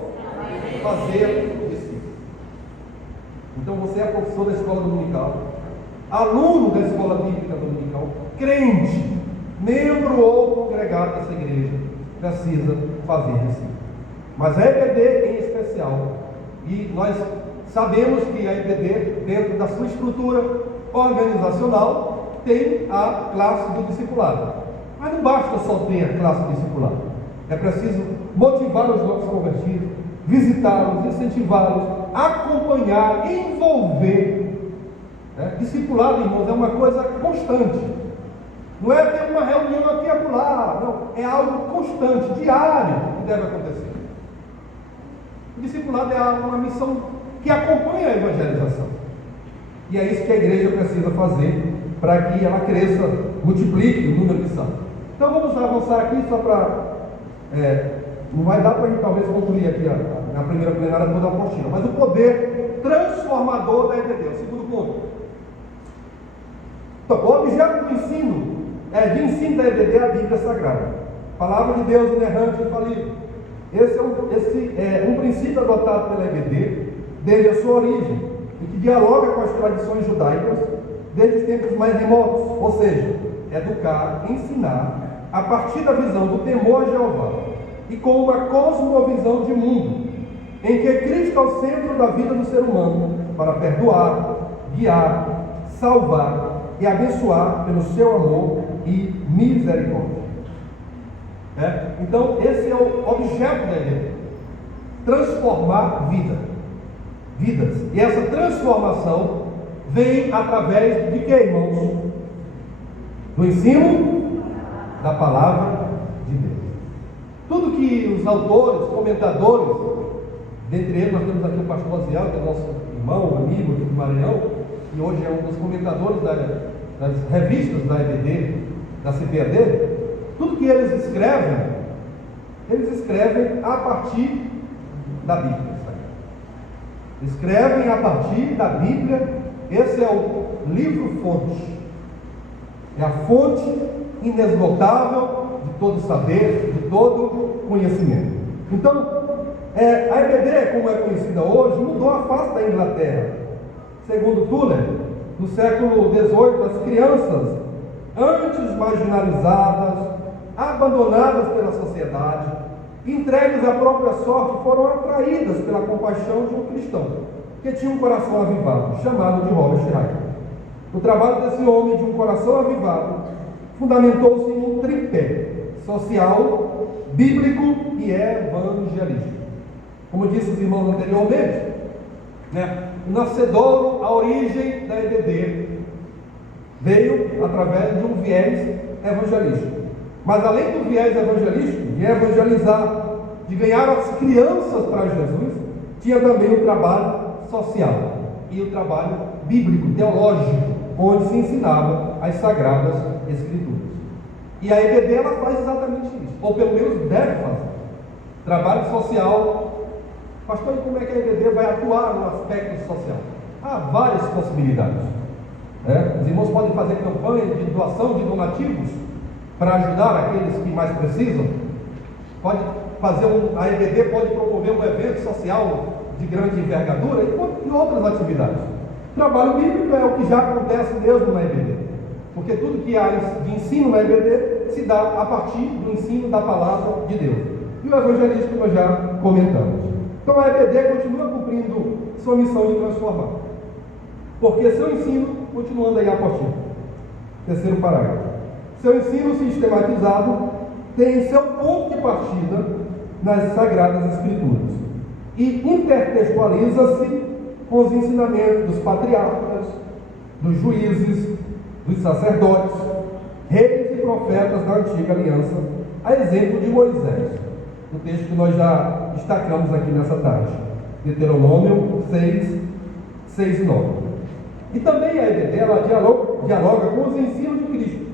Fazer discípulos. Então você é professor da escola dominical, aluno da escola bíblica dominical, crente, membro ou congregado dessa igreja, precisa fazer discípulos. Mas a EBD em especial, e nós sabemos que a EBD, dentro da sua estrutura organizacional, tem a classe do discipulado. Mas não basta só ter a classe do discipulado. É preciso motivar os novos convertidos, visitá-los, incentivá-los, acompanhar, envolver. Discipulado, irmãos, é uma coisa constante. Não é ter uma reunião aqui e acolá, não. É algo constante, diário, que deve acontecer. O discipulado é uma missão que acompanha a evangelização. E é isso que a igreja precisa fazer para que ela cresça, multiplique o número de salvos. Então vamos avançar aqui só para... não vai dar para a gente talvez concluir aqui na primeira plenária toda a apostila, mas o poder transformador da EBD, o segundo ponto. Então, o objeto do ensino, de ensino da EBD é a Bíblia Sagrada, palavra de Deus inerrante e infalível. Esse é um princípio adotado pela EBD desde a sua origem, e que dialoga com as tradições judaicas desde os tempos mais remotos, ou seja, educar, ensinar a partir da visão do temor a Jeová e com uma cosmovisão de mundo, em que Cristo é o centro da vida do ser humano, para perdoar, guiar, salvar e abençoar pelo seu amor e misericórdia. Então, esse é o objeto da EBD: transformar vidas. E essa transformação vem através de que, irmãos? Do ensino da palavra de Deus. Tudo que os autores, comentadores, dentre eles nós temos aqui o pastor Aziel, que é nosso irmão, amigo aqui do Maranhão, e hoje é um dos comentadores das revistas da EBD, da CPAD. Tudo que eles escrevem a partir da Bíblia. Escrevem a partir da Bíblia. Esse é o livro-fonte. É a fonte inesgotável de todo saber, de todo conhecimento. Então, a EBD, como é conhecida hoje, mudou a face da Inglaterra. Segundo Tuller, no século XVIII, as crianças, antes marginalizadas, abandonadas pela sociedade, entregues à própria sorte, foram atraídas pela compaixão de um cristão que tinha um coração avivado, chamado de Robert Schuller. O trabalho desse homem de um coração avivado fundamentou-se em um tripé: social, bíblico e evangelístico. Como disse os irmãos anteriormente, o nascedouro, a origem da EBD veio através de um viés evangelístico. Mas além do viés evangelístico, de evangelizar, de ganhar as crianças para Jesus, tinha também o trabalho social e o trabalho bíblico, teológico, onde se ensinava as Sagradas Escrituras. E a EBD ela faz exatamente isso, ou pelo menos deve fazer. Trabalho social. Pastor, e como é que a EBD vai atuar no aspecto social? Há várias possibilidades. Os irmãos podem fazer campanha de doação de donativos para ajudar aqueles que mais precisam. Pode fazer a EBD pode promover um evento social de grande envergadura e outras atividades. O trabalho bíblico é o que já acontece mesmo na EBD, porque tudo que há de ensino na EBD se se dá a partir do ensino da palavra de Deus. E o evangelismo nós já comentamos. Então a EBD continua cumprindo sua missão de transformar. Porque seu ensino, continuando aí a partir. Terceiro parágrafo. Seu ensino sistematizado tem seu ponto de partida nas Sagradas Escrituras e intertextualiza-se com os ensinamentos dos patriarcas, dos juízes, dos sacerdotes, reis e profetas da antiga aliança, a exemplo de Moisés, no texto que nós já destacamos aqui nessa tarde, Deuteronômio 6, 6 e 9. E também a EBD, ela dialoga com os ensinos de Cristo,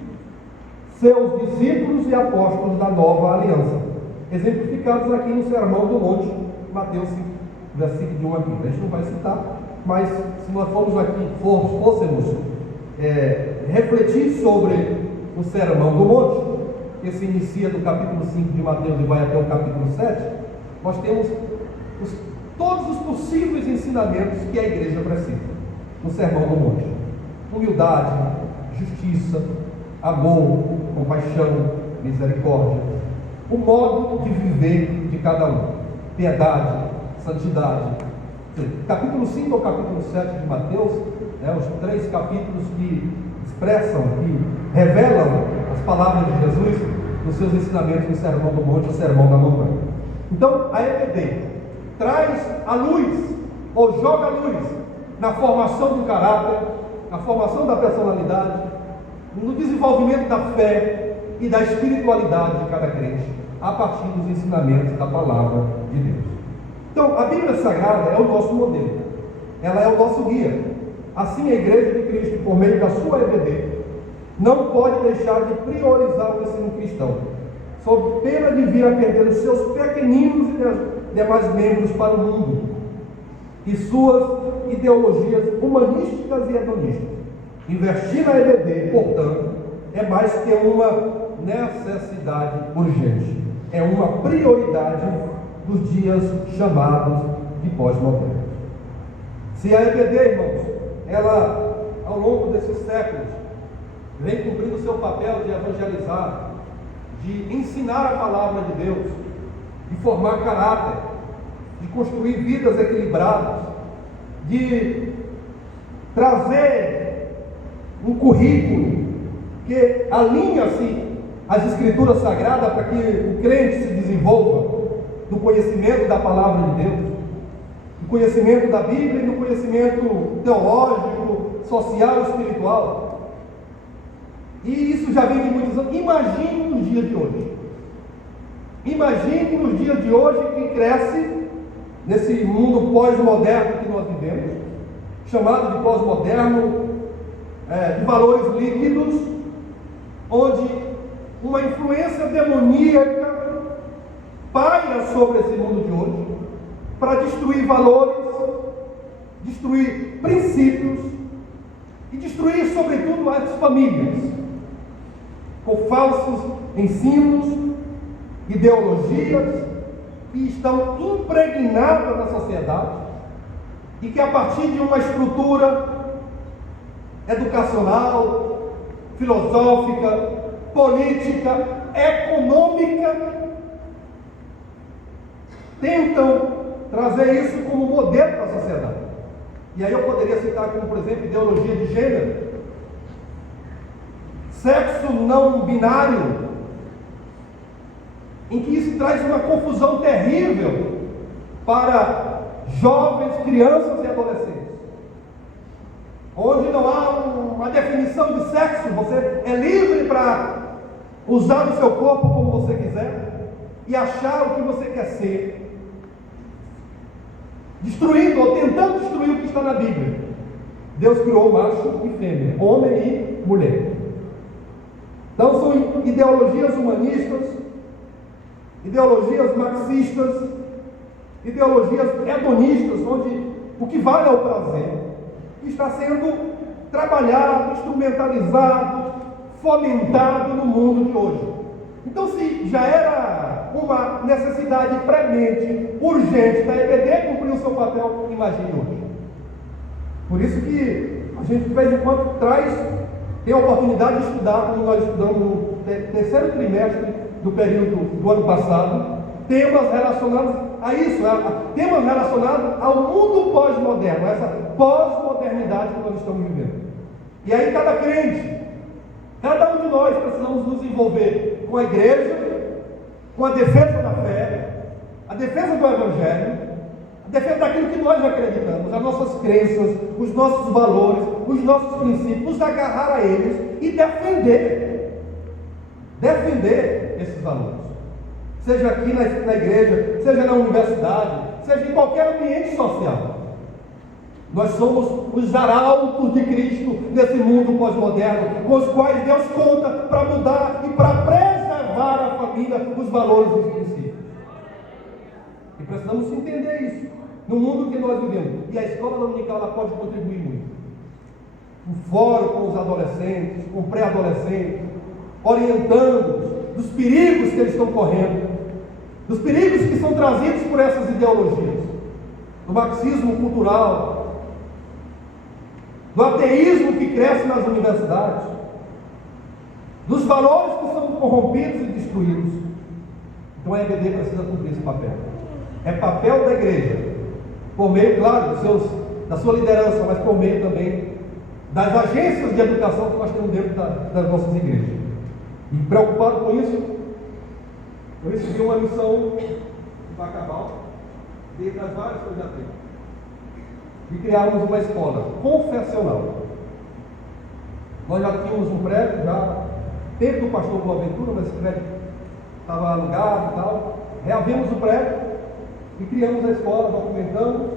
seus discípulos e apóstolos da nova aliança, exemplificados aqui no Sermão do Monte, Mateus 5, versículo de 1 a 15. A gente não vai citar, mas se nós fôssemos refletir sobre o Sermão do Monte, que se inicia do capítulo 5 de Mateus e vai até o capítulo 7, nós temos todos os possíveis ensinamentos que a igreja precisa no Sermão do Monte: humildade, justiça, amor, compaixão, misericórdia, o modo de viver de cada um, piedade, santidade. Capítulo 5 ao capítulo 7 de Mateus, os 3 capítulos que expressam, que revelam as palavras de Jesus nos seus ensinamentos no Sermão do Monte, o Sermão da Montanha. Então, a EBD traz a luz, ou joga a luz, na formação do caráter, na formação da personalidade, no desenvolvimento da fé e da espiritualidade de cada crente, a partir dos ensinamentos da palavra de Deus. Então, a Bíblia Sagrada é o nosso modelo, ela é o nosso guia. Assim, a Igreja de Cristo, por meio da sua EBD, não pode deixar de priorizar o ensino cristão, sob pena de vir a perder os seus pequeninos e demais membros para o mundo e suas ideologias humanísticas e hedonistas. Investir na EBD, portanto, é mais que uma necessidade urgente, é uma prioridade dos dias chamados de pós-modernos. Se a EBD, irmãos, ela, ao longo desses séculos, vem cumprindo o seu papel de evangelizar, de ensinar a palavra de Deus, de formar caráter, de construir vidas equilibradas, de trazer um currículo que alinha-se às Escrituras Sagradas para que o crente se desenvolva no conhecimento da palavra de Deus, no conhecimento da Bíblia e no conhecimento teológico, social e espiritual. E isso já vem de muitos anos. Imagine nos dias de hoje. Imagine nos dias de hoje que cresce nesse mundo pós-moderno que nós vivemos, chamado de pós-moderno, de valores líquidos, onde uma influência demoníaca paira sobre esse mundo de hoje para destruir valores, destruir princípios e destruir, sobretudo, as famílias, com falsos ensinos, ideologias que estão impregnadas na sociedade e que, a partir de uma estrutura educacional, filosófica, política, econômica, tentam trazer isso como modelo para a sociedade. E aí eu poderia citar como, por exemplo, ideologia de gênero, sexo não binário, em que isso traz uma confusão terrível para jovens, crianças e adolescentes, onde não há uma definição de sexo, você é livre para usar o seu corpo como você quiser e achar o que você quer ser, destruindo ou tentando destruir o que está na Bíblia. Deus criou macho e fêmea, homem e mulher. Então são ideologias humanistas, ideologias marxistas, ideologias hedonistas, onde o que vale é o prazer, que está sendo trabalhado, instrumentalizado, fomentado no mundo de hoje. Então, se já era uma necessidade premente, urgente da EBD cumprir o seu papel, imagine hoje. Por isso que a gente de vez em quando traz tenho a oportunidade de estudar, como nós estudamos no terceiro trimestre do período do ano passado, temas relacionados a isso, temas relacionados ao mundo pós-moderno, essa pós-modernidade que nós estamos vivendo. E aí cada crente, cada um de nós precisamos nos envolver com a igreja, com a defesa da fé, a defesa do Evangelho, a defesa daquilo que nós acreditamos, as nossas crenças, os nossos valores, os nossos princípios, nos agarrar a eles e defender esses valores. Seja aqui na igreja, seja na universidade, seja em qualquer ambiente social. Nós somos os arautos de Cristo nesse mundo pós-moderno, com os quais Deus conta para mudar e para preservar a família, os valores e os princípios. E precisamos entender isso no mundo que nós vivemos. E a escola dominical ela pode contribuir muito. O fórum com os adolescentes, com pré-adolescentes, orientando dos perigos que eles estão correndo, dos perigos que são trazidos por essas ideologias, do marxismo cultural, do ateísmo que cresce nas universidades, dos valores que são corrompidos e destruídos. Então a EBD precisa cumprir esse papel. É papel da igreja, por meio, claro, da sua liderança, mas por meio também das agências de educação que nós temos dentro das nossas igrejas. E preocupado com isso, eu recebi uma missão de Bacabal, dentre as várias que eu já tenho, de criarmos uma escola confessional. Nós já tínhamos um prédio, já teve do pastor Boaventura, mas esse prédio estava alugado e tal. Reavemos o prédio e criamos a escola, documentamos.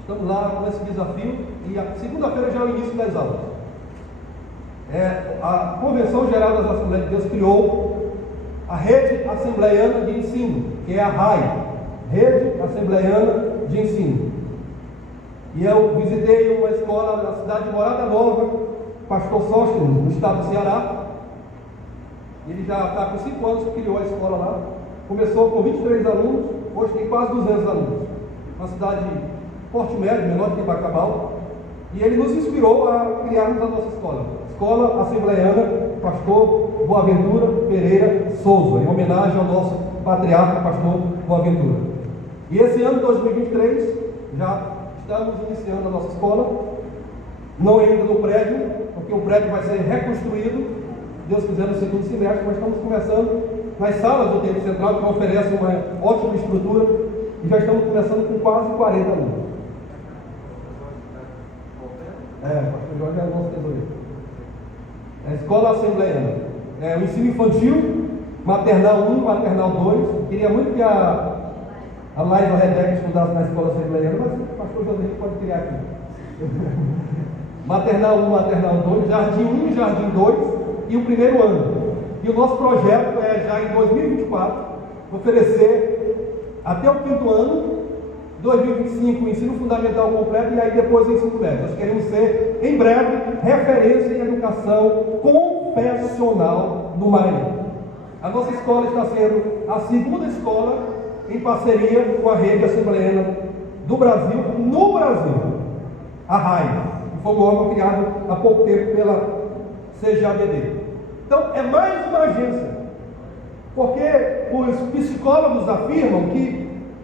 Estamos lá com esse desafio e a segunda-feira já é o início das aulas. A Convenção Geral das Assembleias de Deus criou a Rede Assembleiana de Ensino, que é a RAI, Rede Assembleiana de Ensino. E eu visitei uma escola na cidade de Morada Nova, pastor Sóstenes, no estado do Ceará. Ele já está com 5 anos que criou a escola lá. Começou com 23 alunos, hoje tem quase 200 alunos. Uma cidade porte médio, menor do que Bacabal. E ele nos inspirou a criarmos a nossa escola. Escola Assembleiana Pastor Boaventura Pereira Souza, em homenagem ao nosso patriarca, pastor Boaventura. E esse ano, 2023, já estamos iniciando a nossa escola, não ainda no prédio, porque o prédio vai ser reconstruído, Deus quiser, no segundo semestre, mas estamos começando nas salas do Templo Central, que oferece uma ótima estrutura, e já estamos começando com quase 40 alunos. Pastor Jorge é o nosso tesoureiro. A escola assembleiana. O ensino infantil, maternal 1, maternal 2. Queria muito que a Laila Rebeca estudasse na escola assembleiana, mas o pastor José pode criar aqui. Maternal 1, maternal 2, jardim 1 e jardim 2 e o primeiro ano. E o nosso projeto é já em 2024 oferecer até o 5º ano, 2025 o ensino fundamental completo e aí depois o ensino médio. Nós queremos ser, em breve, referência em educação confessional no Maranhão. A nossa escola está sendo a segunda escola em parceria com a Rede Assembleiana do Brasil, no Brasil, a RAI, que foi um órgão criado há pouco tempo pela CGABD. Então, é mais uma agência, porque os psicólogos afirmam que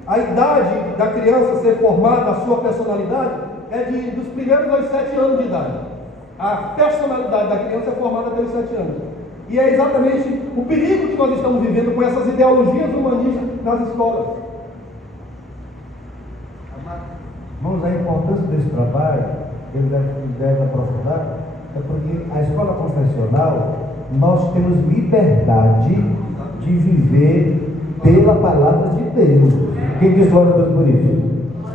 a idade da criança ser formada, a sua personalidade, é dos primeiros aos 7 anos de idade. A personalidade da criança é formada pelos 7 anos. E é exatamente o perigo que nós estamos vivendo com essas ideologias humanistas nas escolas. Irmãos, a importância desse trabalho, que ele deve aprofundar, é porque a escola confessional, nós temos liberdade de viver pela palavra de Deus. Quem diz glória a Deus por isso?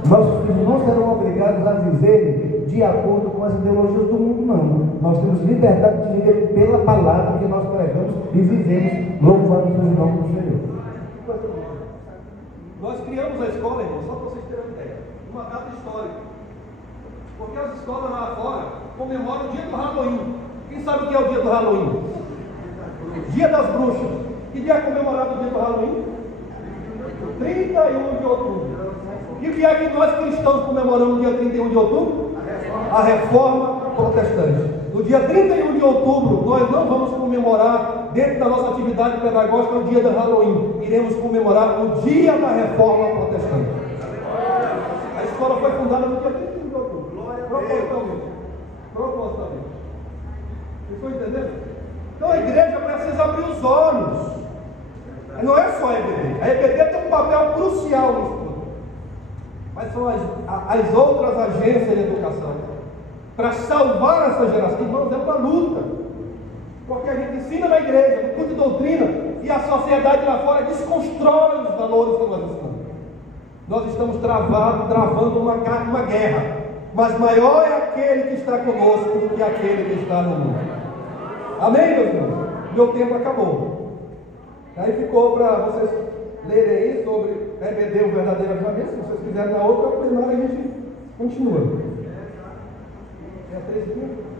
Nossos filhos não serão obrigados a viver de acordo com as ideologias do mundo, não. Nós temos liberdade de viver pela palavra que nós pregamos e vivemos, louvando o nome do Senhor. Nós criamos a escola, irmão, só para vocês terem uma ideia, uma data histórica. Porque as escolas lá fora comemoram o dia do Halloween. Quem sabe o que é o dia do Halloween? Dia das bruxas. Que dia é comemorado o dia do Halloween? 31 de outubro. E o que é que nós cristãos comemoramos no dia 31 de outubro? A reforma protestante. No dia 31 de outubro, nós não vamos comemorar, dentro da nossa atividade pedagógica, o dia do Halloween. Iremos comemorar o dia da reforma protestante. A escola foi fundada no dia 31 de outubro. Propositalmente. Vocês estão entendendo? Então a igreja precisa abrir os olhos. Não é só a EBD. A EBD tem um papel crucial nisso tudo. Mas são as outras agências de educação. Para salvar essa geração. Irmãos, é uma luta. Porque a gente ensina na igreja, no culto de doutrina, e a sociedade lá fora desconstrói os valores que nós ensinamos. Nós estamos travando uma guerra. Mas maior é aquele que está conosco do que aquele que está no mundo. Amém, meus irmãos? Meu tempo acabou. Aí ficou para vocês lerem aí sobre EBD, o verdadeiro avivamento. Se vocês quiserem na outra plenária, a gente continua. É 13 minutos?